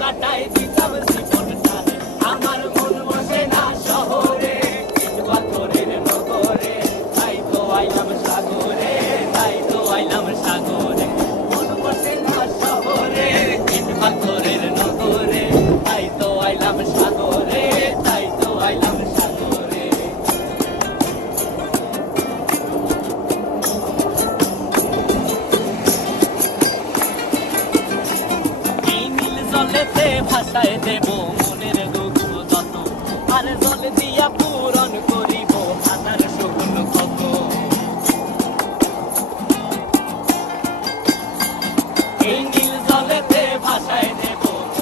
কাটাই দিতাম জীবনটারে। আমার মন বসে না শহরে, ইট পাথরের নগরে, তাই তো আইলাম সাগরে, তাই তো আইলাম সাগরে। মন বসে না শহরে, ইট পাথরের নগরে, তাই তো আইলাম সাগরে, তাই তো আইলাম সাগরে। এই নীল জলেতে ভাসায় দেব